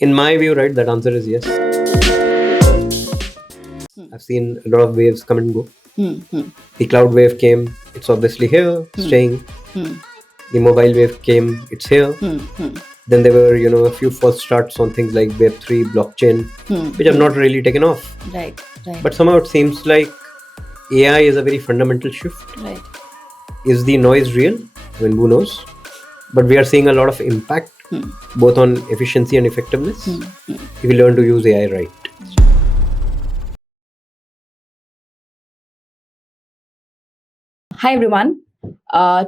In my view, right, that answer is yes. I've seen a lot of waves come and go. The cloud wave came, it's obviously here, staying. The mobile wave came, it's here. Then there were, a few false starts on things like Web3, blockchain, which have not really taken off. Right. But somehow it seems like AI is a very fundamental shift. Right. Is the noise real? I mean, who knows? But we are seeing a lot of impact, both on efficiency and effectiveness, if we learn to use AI right. Hi, everyone.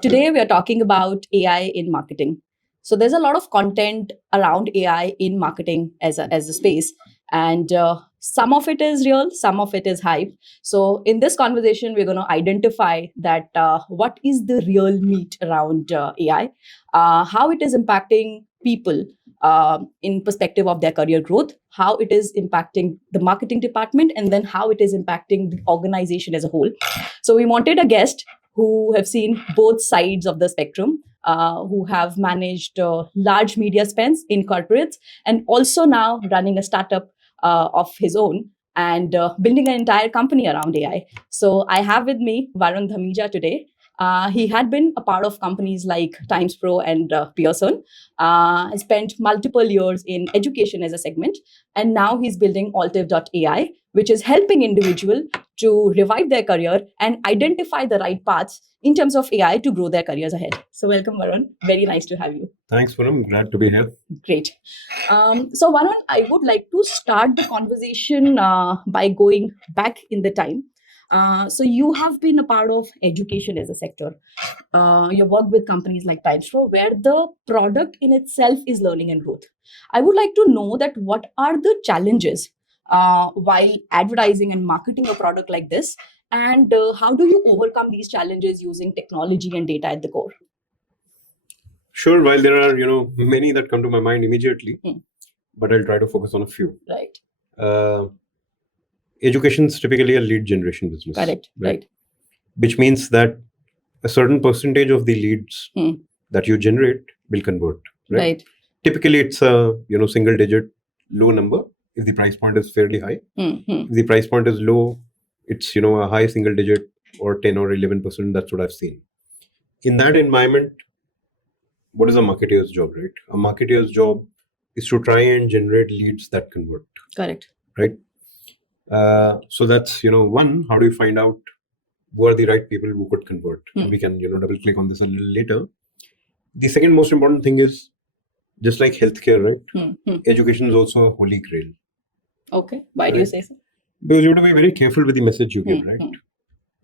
Today we are talking about AI in marketing. So there's a lot of content around AI in marketing as a space, and some of it is real, some of it is hype. So in this conversation, we're going to identify that what is the real meat around AI, how it is impacting people in perspective of their career growth, how it is impacting the marketing department, and then how it is impacting the organization as a whole. So we wanted a guest who have seen both sides of the spectrum, who have managed large media spends in corporates, and also now running a startup of his own and building an entire company around AI. So I have with me Varun Dhamija today. He had been a part of companies like TimesPro and Pearson. He spent multiple years in education as a segment, and now he's building ALTIV.ai, which is helping individuals to revive their career and identify the right paths in terms of AI to grow their careers ahead. So welcome, Varun. Very nice to have you. Thanks, Poonam. Glad to be here. Great. So Varun, I would like to start the conversation by going back in the time. So you have been a part of education as a sector. You work with companies like TimesPro, where the product in itself is learning and growth. I would like to know that what are the challenges while advertising and marketing a product like this, and how do you overcome these challenges using technology and data at the core? Sure, while there are, many that come to my mind immediately, but I'll try to focus on a few. Right. Education is typically a lead generation business. Correct. Right. Which means that a certain percentage of the leads that you generate will convert. Right. Typically, it's a single digit low number if the price point is fairly high. If the price point is low, it's a high single digit or 10 or 11%. That's what I've seen. In that environment, what is a marketer's job, right? A marketer's job is to try and generate leads that convert. Correct. Right. So that's one. How do you find out who are the right people who could convert? And we can double click on this a little later. The second most important thing is, just like healthcare, right? Education is also a holy grail. Okay. Why do you say so? Because you have to be very careful with the message you give, right?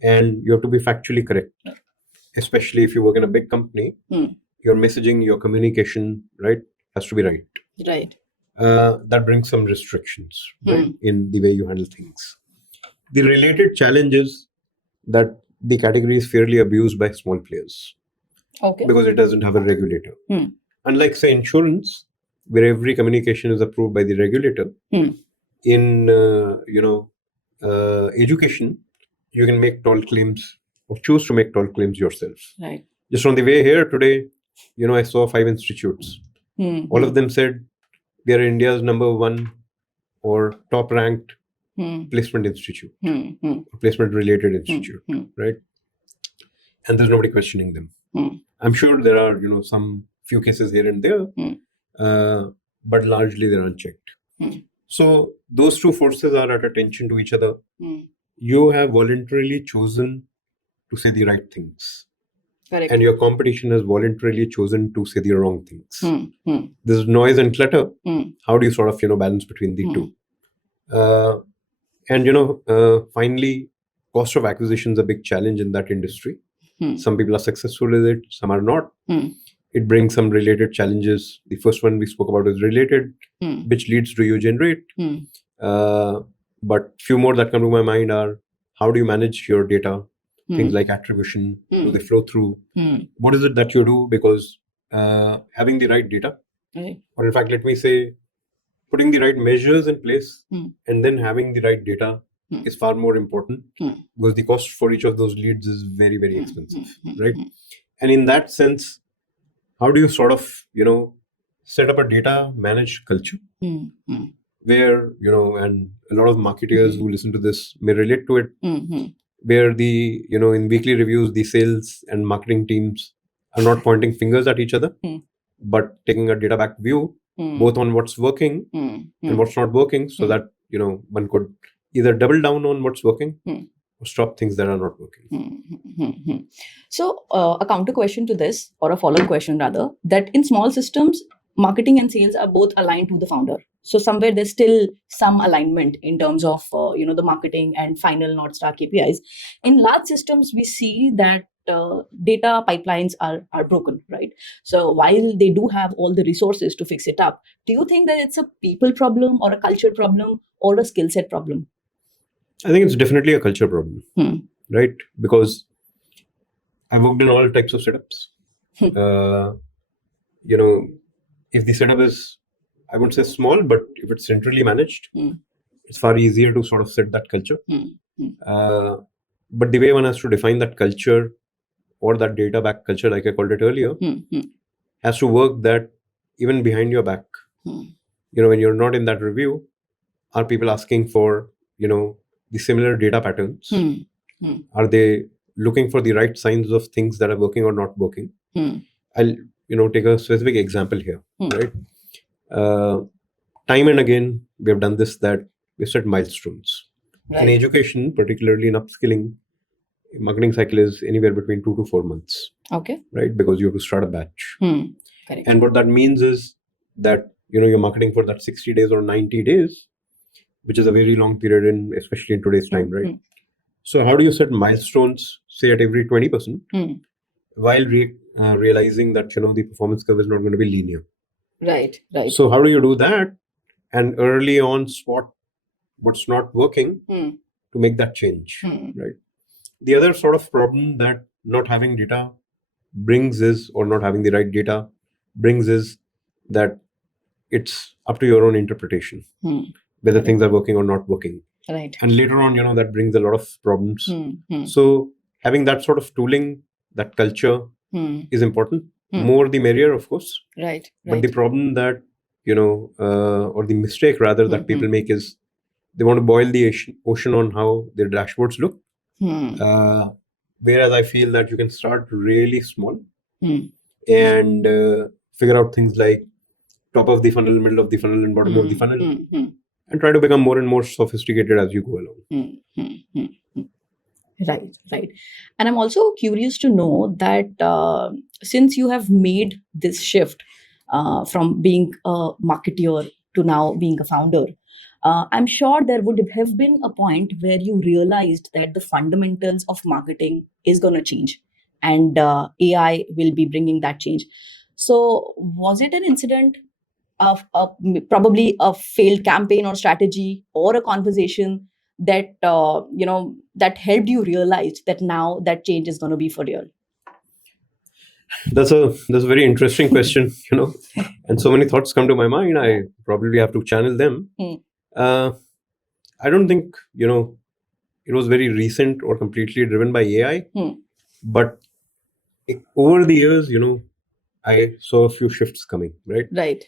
And you have to be factually correct, especially if you work in a big company. Your messaging, your communication, right, has to be right. Right. That brings some restrictions, right, in the way you handle things. The related challenge is that the category is fairly abused by small players. Okay. Because it doesn't have a regulator. Unlike, say, insurance, where every communication is approved by the regulator, in education, you can make tall claims or choose to make tall claims yourself. Right. Just on the way here today, I saw 5 institutes. All of them said they are India's number 1 or top ranked placement institute, placement related institute, right? And there's nobody questioning them. I'm sure there are, some few cases here and there, but largely they're unchecked. So those two forces are at attention to each other. You have voluntarily chosen to say the right things. Correct. And your competition has voluntarily chosen to say the wrong things. There's noise and clutter. How do you sort of, balance between the two? And finally, cost of acquisition is a big challenge in that industry. Some people are successful with it, some are not. It brings some related challenges. The first one we spoke about is related. Which leads do you generate? But few more that come to my mind are, how do you manage your data? Things like attribution, do they flow through? What is it that you do? Because having the right data, or in fact, let me say, putting the right measures in place and then having the right data is far more important, because the cost for each of those leads is very, very expensive, right? And in that sense, how do you sort of, set up a data managed culture Mm-hmm. where, and a lot of marketers who listen to this may relate to it, where in weekly reviews, the sales and marketing teams are not pointing fingers at each other, but taking a data back view, both on what's working and what's not working, so that, one could either double down on what's working or stop things that are not working. So a counter question to this, or a follow-up question rather, that in small systems, marketing and sales are both aligned to the founder. So somewhere there's still some alignment in terms of the marketing and final North Star KPIs. In large systems, we see that data pipelines are broken, right? So while they do have all the resources to fix it up, do you think that it's a people problem or a culture problem or a skill set problem? I think it's definitely a culture problem, right? Because I've worked in all types of setups. If the setup is, I wouldn't say small, but if it's centrally managed, it's far easier to sort of set that culture. But the way one has to define that culture or that data back culture, like I called it earlier, has to work that even behind your back, when you're not in that review, are people asking for, the similar data patterns? Are they looking for the right signs of things that are working or not working? I'll, take a specific example here, right? Time and again, we have done this, that we set milestones. Right. In education, particularly in upskilling, marketing cycle is anywhere between 2 to 4 months. Okay. Right? Because you have to start a batch. Correct. And what that means is that, you're marketing for that 60 days or 90 days, which is a very long period, especially in today's time, right? So how do you set milestones, say at every 20%, while realizing that, the performance curve is not going to be linear? Right. So how do you do that and early on spot what's not working to make that change, right? The other sort of problem that not having data brings is, or not having the right data brings, is that it's up to your own interpretation whether things are working or not working. Right. And later on, that brings a lot of problems. So having that sort of tooling, that culture is important. More the merrier, of course. Right. But the problem that, or the mistake rather that people make is they want to boil the ocean on how their dashboards look. Whereas I feel that you can start really small and figure out things like top of the funnel, middle of the funnel, and bottom of the funnel, and try to become more and more sophisticated as you go along. Right. And I'm also curious to know that since you have made this shift from being a marketeer to now being a founder, I'm sure there would have been a point where you realized that the fundamentals of marketing is going to change and AI will be bringing that change. So was it an incident of probably a failed campaign or strategy or a conversation that that helped you realize that now that change is going to be for real? That's a very interesting question, and so many thoughts come to my mind. I probably have to channel them. I don't think it was very recent or completely driven by AI, but over the years, I saw a few shifts coming. Right.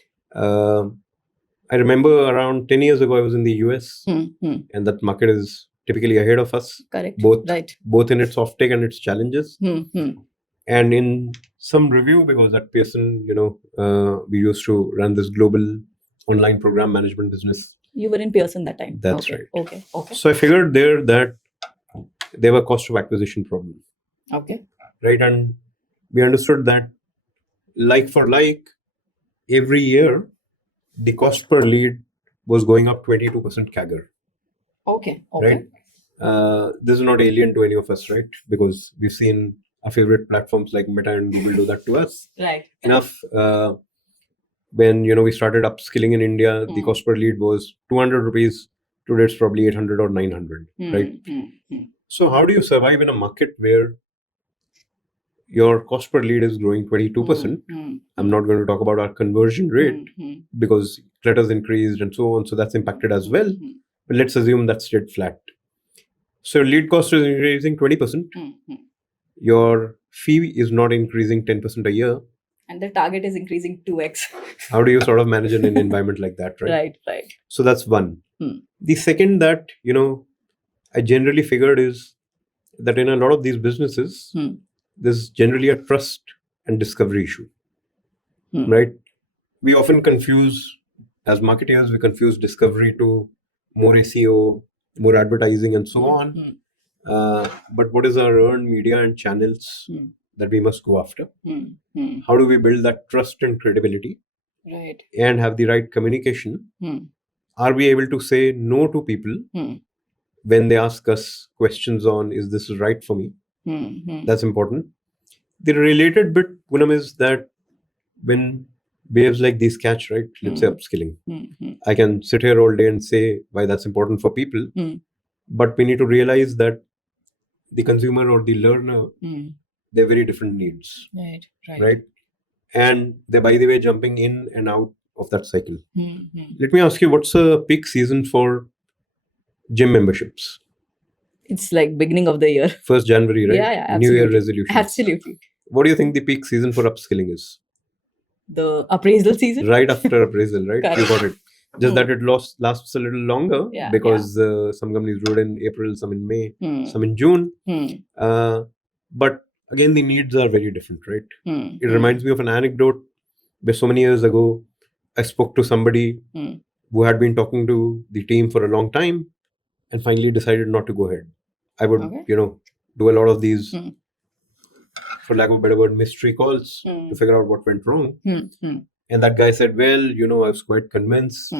I remember around 10 years ago, I was in the US, and that market is typically ahead of us. Correct. Both in its offtake and its challenges. And in some review, because at Pearson, we used to run this global online program management business. You were in Pearson that time. That's right. Okay. So I figured there that there were cost of acquisition problem. Okay. Right. And we understood that like for like, every year, the cost per lead was going up 22% CAGR. Okay. Right. This is not alien to any of us, right? Because we've seen our favorite platforms like Meta and Google do that to us. Right. Enough. When we started upskilling in India, the cost per lead was 200 rupees. Today it's probably 800 or 900. Right. So how do you survive in a market where your cost per lead is growing 22%? I'm not going to talk about our conversion rate because clutters increased and so on. So that's impacted as well. But let's assume that stayed flat. So your lead cost is increasing 20%. Your fee is not increasing 10% a year. And the target is increasing 2x. How do you sort of manage in an environment like that, right? Right. So that's one. The second that, I generally figured is that in a lot of these businesses, there's generally a trust and discovery issue, right? We often confuse, as marketers, we confuse discovery to more SEO, more advertising, and so on. But what is our earned media and channels that we must go after? How do we build that trust and credibility? Right. And have the right communication? Are we able to say no to people when they ask us questions on, is this right for me? That's important. The related bit, Poonam, is that when waves like these catch, right? Let's say upskilling. I can sit here all day and say why that's important for people. But we need to realize that the consumer or the learner, they're very different needs. Right? And they're, by the way, jumping in and out of that cycle. Let me ask you, what's a peak season for gym memberships? It's like beginning of the year. 1st January, right? Yeah, New Year resolution. Absolutely. What do you think the peak season for upskilling is? The appraisal season? Right after appraisal, right? You got it. Just that it lasts a little longer because some companies do it in April, some in May, some in June. But again, the needs are very different, right? It reminds me of an anecdote where so many years ago, I spoke to somebody who had been talking to the team for a long time and finally decided not to go ahead. I would, do a lot of these, for lack of a better word, mystery calls to figure out what went wrong. And that guy said, well, I was quite convinced.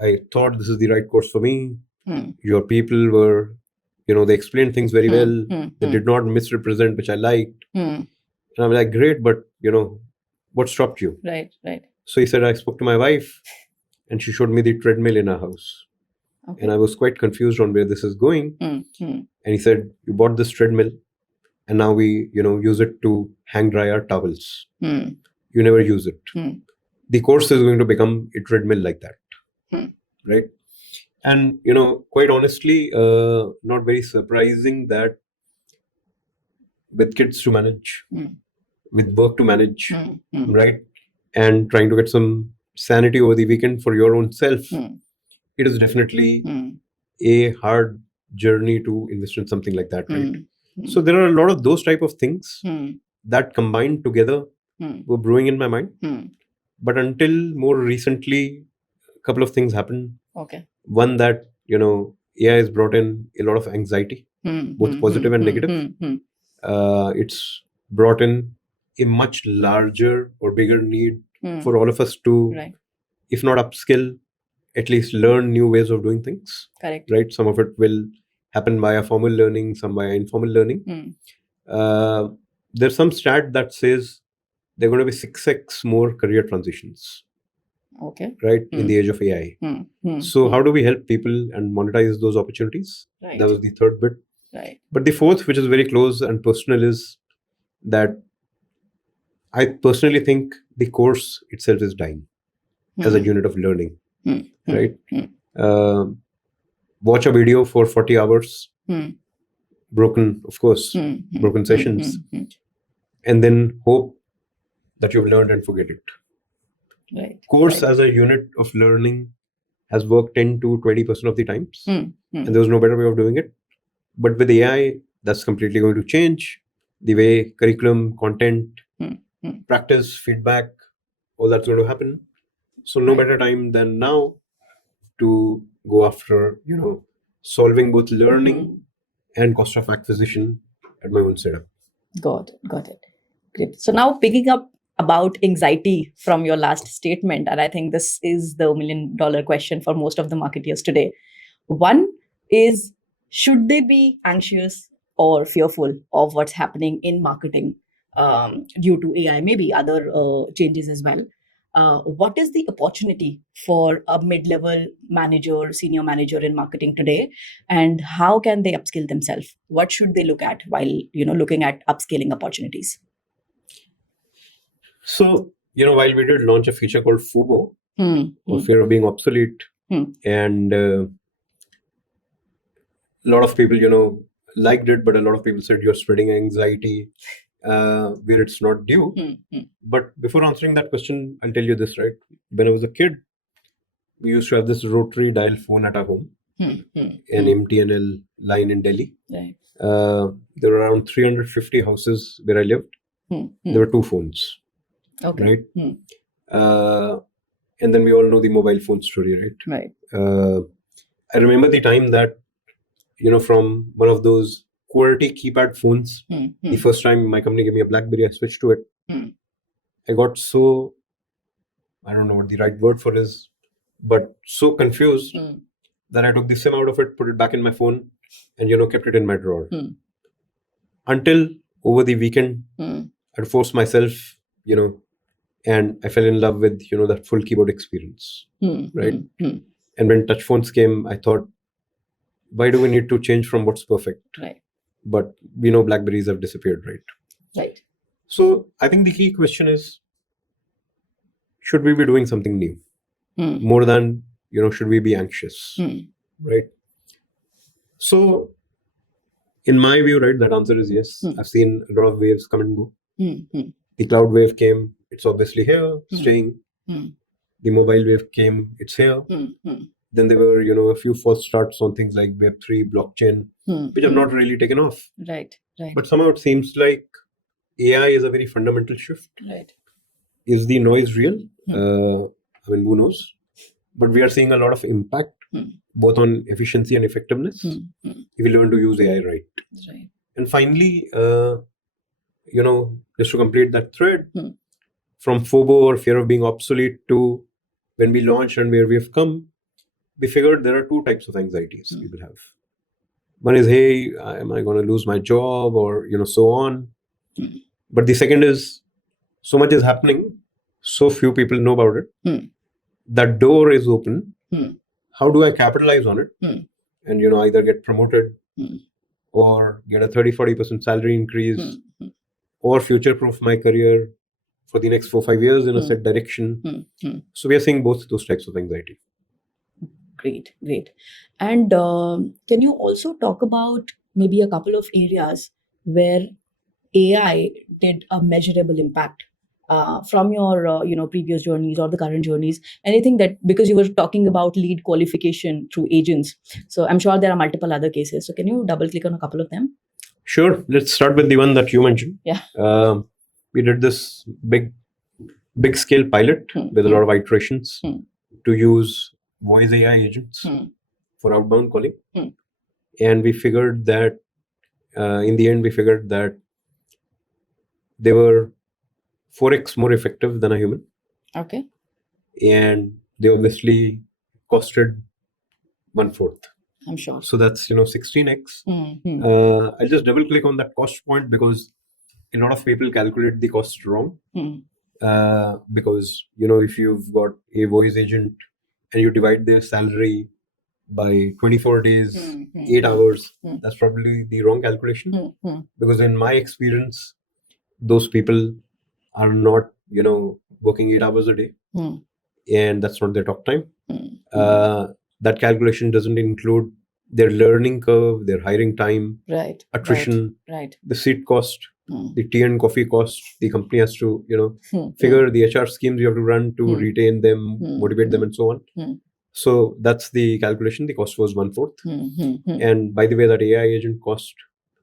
I thought this is the right course for me. Your people were, they explained things very well. They did not misrepresent, which I liked. And I'm like, great, but, what stopped you? Right. So he said, I spoke to my wife and she showed me the treadmill in our house. Okay. And I was quite confused on where this is going. And he said, you bought this treadmill and now we, use it to hang dry our towels. You never use it. The course is going to become a treadmill like that. Right? And, quite honestly, not very surprising that with kids to manage, with work to manage, right? And trying to get some sanity over the weekend for your own self, it is definitely a hard journey to invest in something like that, right? So there are a lot of those type of things that combined together were brewing in my mind. But until more recently, a couple of things happened. Okay. One that, AI has brought in a lot of anxiety, both positive and negative. It's brought in a much larger or bigger need for all of us to, if not upskill, at least learn new ways of doing things. Correct. Right? Some of it will happen via formal learning, some via informal learning. There's some stat that says there are going to be 6x more career transitions. Okay. Right? In the age of AI. So how do we help people and monetize those opportunities? Right. That was the third bit. Right. But the fourth, which is very close and personal, is that I personally think the course itself is dying as a unit of learning. Right? Watch a video for 40 hours, broken, of course, broken sessions, and then hope that you've learned and forget it. Right. Course as a unit of learning has worked 10 to 20% of the times, and there was no better way of doing it. But with AI, that's completely going to change. The way curriculum, content, practice, feedback, all that's going to happen. So no better time than now to go after, solving both learning and cost of acquisition at my own setup. Got it. Great. So now picking up about anxiety from your last statement, and I think this is the $1 million question for most of the marketeers today. One is, should they be anxious or fearful of what's happening in marketing due to AI, maybe other changes as well? What is the opportunity for a mid-level manager, senior manager in marketing today, and how can they upskill themselves? What should they look at while looking at upscaling opportunities? So, while we did launch a feature called FOBO, or fear of being obsolete, and a lot of people, liked it, but a lot of people said you're spreading anxiety. where it's not due. But before answering that question, I'll tell you this, right? When I was a kid, we used to have this rotary dial phone at our home, an MTNL line in Delhi. Right. There were around 350 houses where I lived. There were two phones. Okay. Right? And then we all know the mobile phone story, right? Right. I remember the time that, from one of those QWERTY keypad phones, the first time my company gave me a BlackBerry, I switched to it. I got so, I don't know what the right word for is, but so confused that I took the SIM out of it, put it back in my phone, and, kept it in my drawer. Until over the weekend, I'd forced myself, and I fell in love with, that full keyboard experience, right? And when touch phones came, I thought, why do we need to change from what's perfect? Right. But we know Blackberries have disappeared, right? Right. So I think the key question is, should we be doing something new? More than, should we be anxious? Right? So in my view, right, that answer is yes. I've seen a lot of waves come and go. The cloud wave came, it's obviously here, staying. The mobile wave came, it's here. Then there were, a few false starts on things like Web3, blockchain, which have not really taken off. Right. But somehow it seems like AI is a very fundamental shift. Right. Is the noise real? Who knows? But we are seeing a lot of impact, both on efficiency and effectiveness, if we learn to use AI right. Right. And finally, just to complete that thread, from FOBO or fear of being obsolete to when we launched and where we have come, we figured there are two types of anxieties people have. One is, hey, am I going to lose my job, or, so on. But the second is, so much is happening, so few people know about it. That door is open. How do I capitalize on it? And, either get promoted or get a 30-40% salary increase or future-proof my career for the next 4-5 years in a set direction. So we are seeing both those types of anxiety. Great. And can you also talk about maybe a couple of areas where AI did a measurable impact from your previous journeys or the current journeys? Anything that, because you were talking about lead qualification through agents, so I'm sure there are multiple other cases. So can you double click on a couple of them? Sure. Let's start with the one that you mentioned. Yeah. We did this big scale pilot with a lot of iterations to use voice AI agents for outbound calling. And we figured that, in the end, they were 4x more effective than a human. Okay. And they obviously costed 1/4. I'm sure. So that's, 16x. I'll just double click on that cost point because a lot of people calculate the cost wrong. Because, if you've got a voice agent and you divide their salary by 24 days, 8 hours, that's probably the wrong calculation. Because in my experience, those people are not, working 8 hours a day. And that's not their talk time. That calculation doesn't include their learning curve, their hiring time, right, attrition, right. the seat cost, the tea and coffee cost. The company has to, figure the HR schemes you have to run to retain them, motivate them, and so on. So that's the calculation. The cost was 1/4. And by the way, that AI agent cost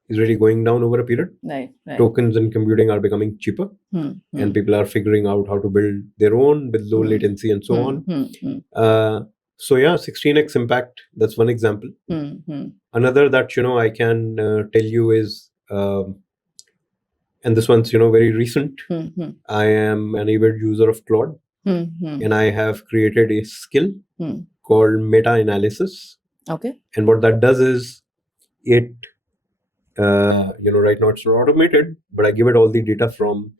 is really going down over a period. Right. Tokens and computing are becoming cheaper, and people are figuring out how to build their own with low latency and so on. So yeah, 16x impact. That's one example. Another that I can tell you is, and this one's very recent. I am an avid user of Claude, and I have created a skill called meta-analysis. Okay. And what that does is it, right now it's not automated, but I give it all the data from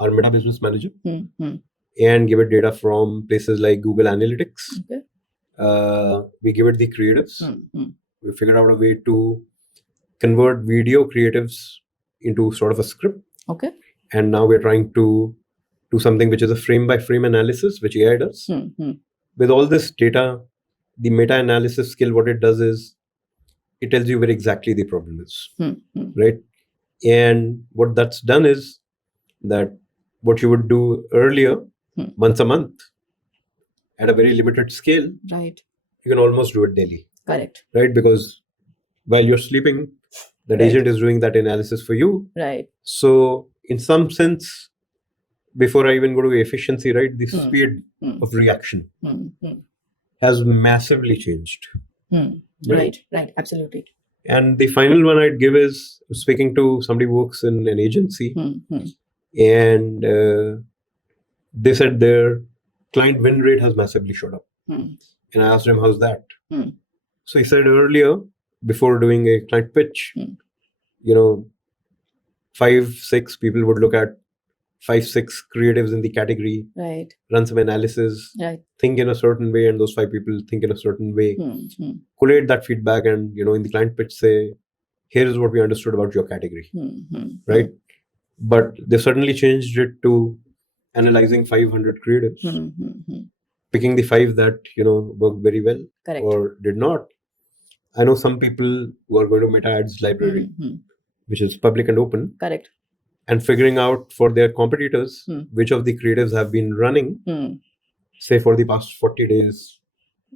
our Meta Business Manager and give it data from places like Google Analytics. Okay. We give it the creatives. We figured out a way to convert video creatives into sort of a script. Okay. And now we're trying to do something which is a frame-by-frame analysis, which AI does. With all this data, the meta-analysis skill, what it does is, it tells you where exactly the problem is, right? And what that's done is that what you would do earlier, once a month, at a very limited scale, Right. you can almost do it daily. Correct. Right? Because while you're sleeping, that agent is doing that analysis for you. Right. So in some sense, before I even go to efficiency, right, the speed of reaction has massively changed. Right. Absolutely. And the final one I'd give is speaking to somebody who works in an agency, and they said their client win rate has massively shot up. And I asked him, how's that? So he said earlier, before doing a client pitch, 5-6 people would look at 5-6 creatives in the category, right, run some analysis, right, think in a certain way, and those 5 people think in a certain way, collate that feedback, and in the client pitch say, here is what we understood about your category, right? But they suddenly changed it to analyzing 500 creatives, picking the 5 that worked very well. correct, Or did not. I know some people who are going to Meta Ads library, which is public and open, correct, and figuring out for their competitors which of the creatives have been running, say for the past 40 days,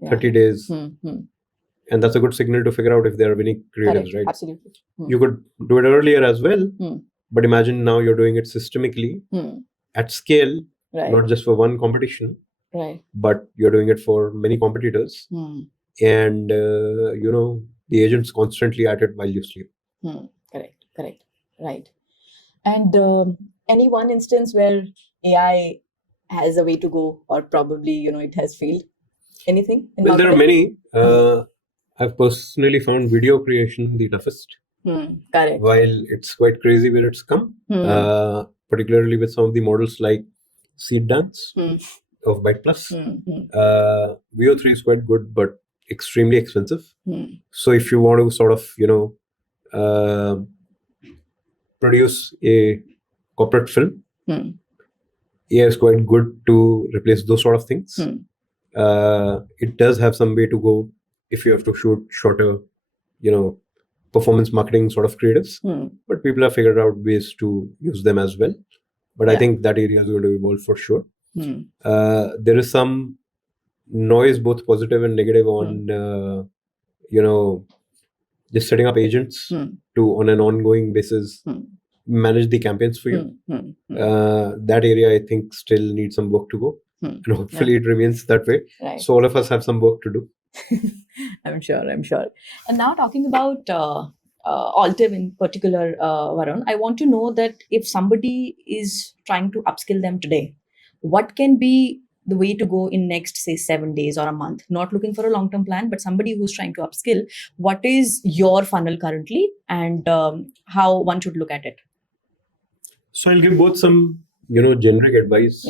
30 days. And that's a good signal to figure out if they are winning creatives, correct, right? absolutely. You could do it earlier as well, but imagine now you're doing it systemically at scale, Right, not just for one competition, right, but you're doing it for many competitors. And the agent's constantly at it while you sleep. correct, right. And any one instance where AI has a way to go, or probably it has failed? Anything in Well, there are marketing? many. I've personally found video creation the toughest, Correct. while it's quite crazy where it's come, particularly with some of the models like Seed Dance of Byte Plus. VO3 is quite good, but extremely expensive. So if you want to sort of, produce a corporate film, AI is quite good to replace those sort of things. It does have some way to go if you have to shoot shorter, performance marketing sort of creatives. But people have figured out ways to use them as well. But I think that area is going to evolve for sure. There is some noise, both positive and negative, on just setting up agents to, on an ongoing basis, manage the campaigns for you. That area, I think, still needs some work to go, and hopefully it remains that way. Right. So all of us have some work to do. I'm sure. And now talking about ALTIV in particular, Varun, I want to know that if somebody is trying to upskill them today, what can be the way to go in next, say, 7 days or a month? Not looking for a long-term plan, but somebody who's trying to upskill. What is your funnel currently, and how one should look at it? So I'll give both some, generic advice,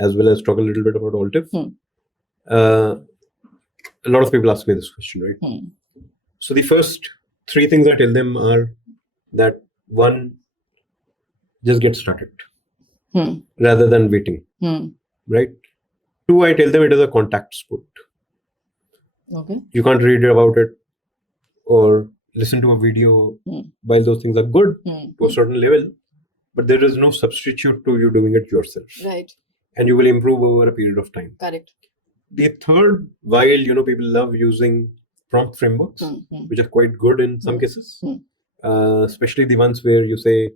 as well as talk a little bit about ALTIV. A lot of people ask me this question, right? So the first 3 things I tell them are that 1, just get started rather than waiting, right? 2, I tell them it is a contact sport. Okay. You can't read about it or listen to a video. While those things are good to a certain level, but there is no substitute to you doing it yourself. Right. And you will improve over a period of time. Correct. The third, while people love using prompt frameworks, which are quite good in some cases, especially the ones where you say,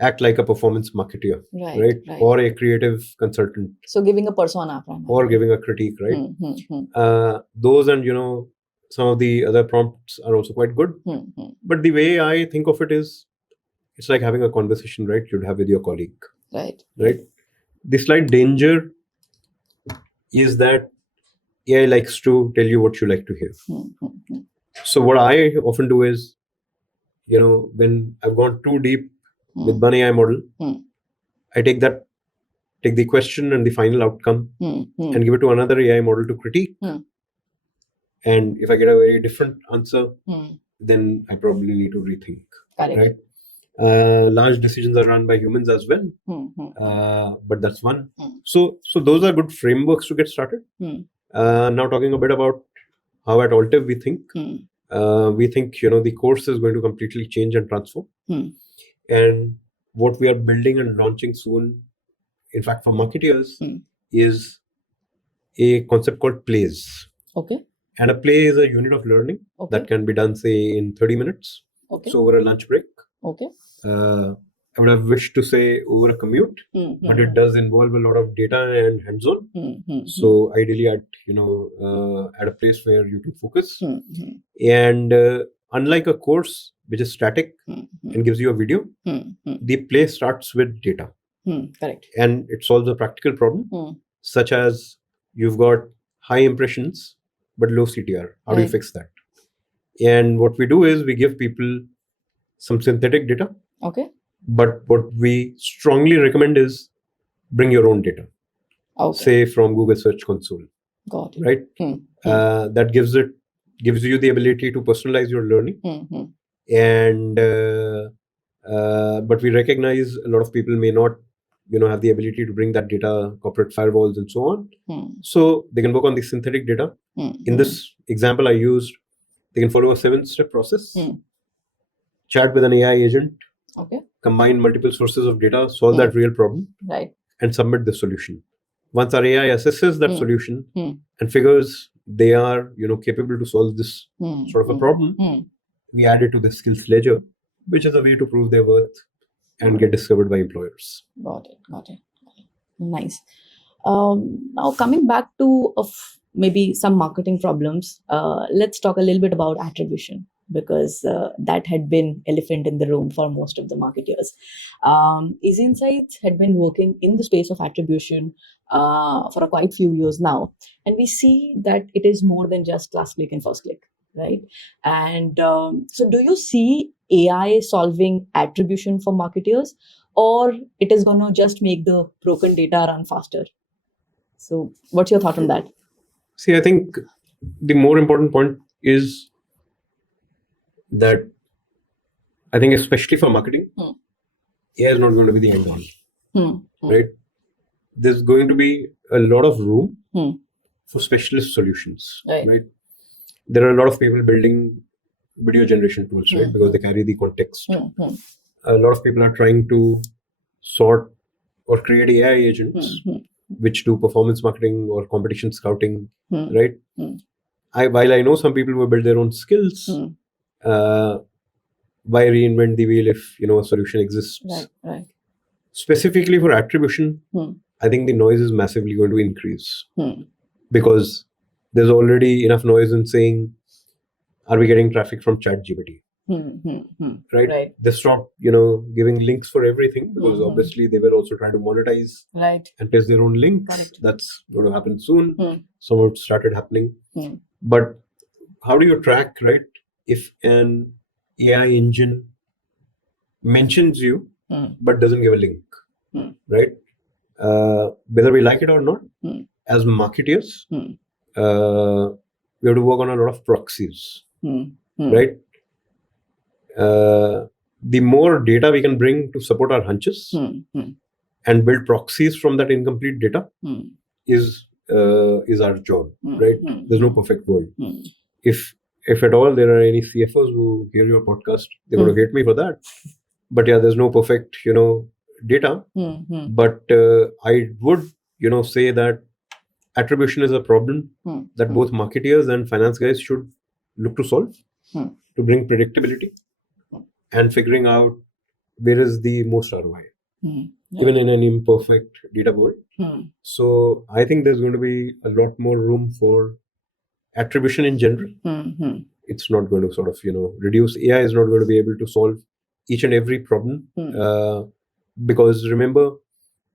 act like a performance marketer, right? Or a creative consultant. So giving a persona. Or giving a critique, right? Those and, some of the other prompts are also quite good. But the way I think of it is, it's like having a conversation, right? You'd have with your colleague. Right. The slight danger is that AI likes to tell you what you like to hear. So what I often do is, when I've gone too deep with one AI model, I take the question and the final outcome and give it to another AI model to critique. And if I get a very different answer, then I probably need to rethink. Correct. Right? Large decisions are run by humans as well, but that's one. So those are good frameworks to get started. Now talking a bit about how at ALTIV we think. We think the course is going to completely change and transform. And what we are building and launching soon, in fact, for marketeers, is a concept called plays. Okay. And a play is a unit of learning that can be done, say, in 30 minutes. Okay. So over a lunch break. Okay. I would have wished to say over a commute, but it does involve a lot of data and hands-on. So ideally at a place where you can focus. And unlike a course which is static and gives you a video, the play starts with data. Correct. And it solves a practical problem, such as you've got high impressions but low CTR. How do you fix that? And what we do is we give people some synthetic data. Okay. But what we strongly recommend is bring your own data. Okay. Say from Google Search Console. Got it. Right? That gives you the ability to personalize your learning. And but we recognize a lot of people may not have the ability to bring that data, corporate firewalls and so on. So they can work on the synthetic data. In this example I used, they can follow a 7-step process. Chat with an AI agent. Okay. Combine multiple sources of data, solve that real problem, right, and submit the solution. Once our AI assesses that solution and figures they are capable to solve this sort of a problem, we add it to the skills ledger, which is a way to prove their worth and get discovered by employers. Got it. Nice. Now coming back to maybe some marketing problems, let's talk a little bit about attribution, because that had been elephant in the room for most of the marketers. EasyInsights had been working in the space of attribution for a quite few years now, and we see that it is more than just last click and first click, right? And so do you see AI solving attribution for marketers, or it is going to just make the broken data run faster? So what's your thought on that? See, I think the more important point is that I think especially for marketing, AI is not going to be the end all. Right? There's going to be a lot of room for specialist solutions. Right? There are a lot of people building video generation tools, right? Because they carry the context. A lot of people are trying to sort or create AI agents which do performance marketing or competition scouting, right? While I know some people will build their own skills, why reinvent the wheel if a solution exists? Right. Specifically for attribution, I think the noise is massively going to increase because there's already enough noise in saying, are we getting traffic from ChatGPT? Right? They stopped, giving links for everything because obviously they were also trying to monetize and place their own links. Correct. That's going to happen soon. Some of it started happening. But how do you track, right? If an AI engine mentions you but doesn't give a link, right? Whether we like it or not, as marketers, we have to work on a lot of proxies, right? The more data we can bring to support our hunches and build proxies from that incomplete data is our job, right? There's no perfect world. If at all there are any CFOs who hear your podcast, they're going to hate me for that. But yeah, there's no perfect, data. But I would, say that attribution is a problem that both marketers and finance guys should look to solve to bring predictability and figuring out where is the most ROI, even in an imperfect data world. So I think there's going to be a lot more room for attribution in general. It's not going to sort of, reduce. AI is not going to be able to solve each and every problem because remember,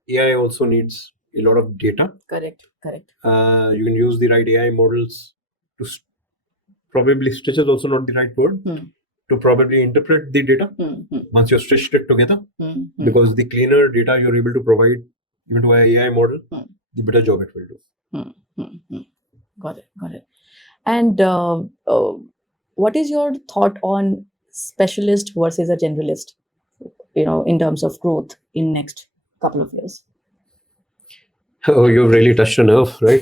AI also needs a lot of data. Correct. You can use the right AI models to probably stitch is also not the right word. To probably interpret the data once you've stitched it together, because the cleaner data you're able to provide even to an AI model, the better job it will do. Got it. And what is your thought on specialist versus a generalist, in terms of growth in next couple of years? Oh, you've really touched a nerve, right?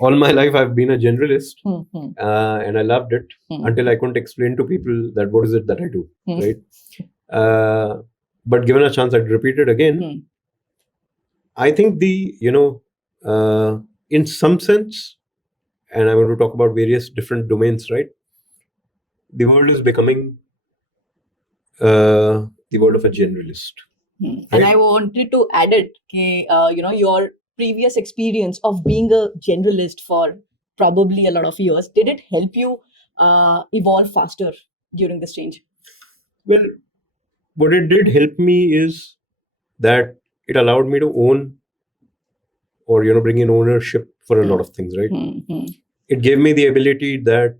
All my life I've been a generalist and I loved it until I couldn't explain to people that what is it that I do, right? but given a chance, I'd repeat it again. I think in some sense, and I want to talk about various different domains, right? The world is becoming the world of a generalist. And Right? I wanted to add it, your previous experience of being a generalist for probably a lot of years, did it help you evolve faster during this change? Well, what it did help me is that it allowed me to own or bring in ownership for a lot of things, right? It gave me the ability that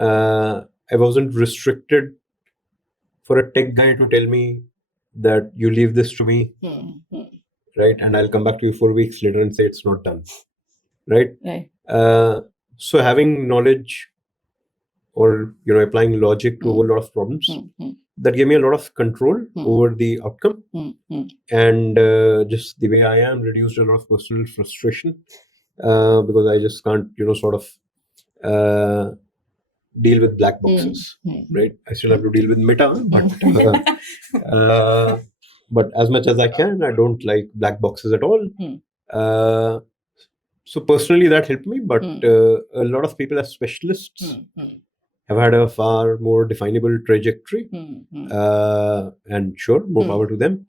I wasn't restricted for a tech guy to tell me that you leave this to me, right? And I'll come back to you 4 weeks later and say it's not done, right? Right. So having knowledge or applying logic to a whole lot of problems, that gave me a lot of control over the outcome, and just the way I am reduced a lot of personal frustration because I just can't sort of deal with black boxes, right? I still have to deal with meta, but as much as I can, I don't like black boxes at all. So personally, that helped me, but a lot of people as specialists have had a far more definable trajectory, and sure, more power to them.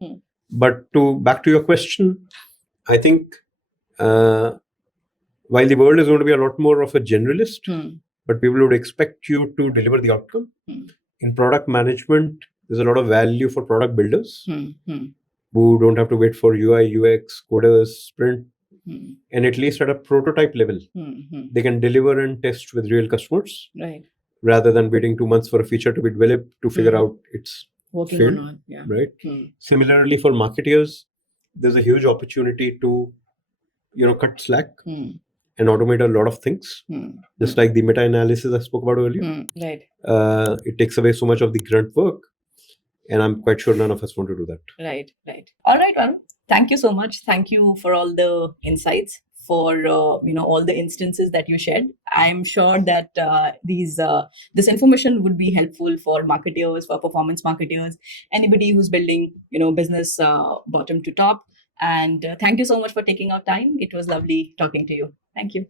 But back to your question, I think while the world is going to be a lot more of a generalist, but people would expect you to deliver the outcome. In product management, there's a lot of value for product builders who don't have to wait for UI, UX, coders, sprint, and at least at a prototype level, they can deliver and test with real customers, Right. rather than waiting 2 months for a feature to be developed to figure out it's Working failed, or not. Yeah. right? Similarly, for marketers, there's a huge opportunity to cut slack and automate a lot of things, just like the meta-analysis I spoke about earlier. Right. It takes away so much of the grunt work, and I'm quite sure none of us want to do that. Right. All right, Varun. Thank you so much. Thank you for all the insights, for all the instances that you shared. I'm sure that this information would be helpful for marketers, for performance marketers, anybody who's building business bottom to top. And thank you so much for taking our time. It was lovely talking to you. Thank you.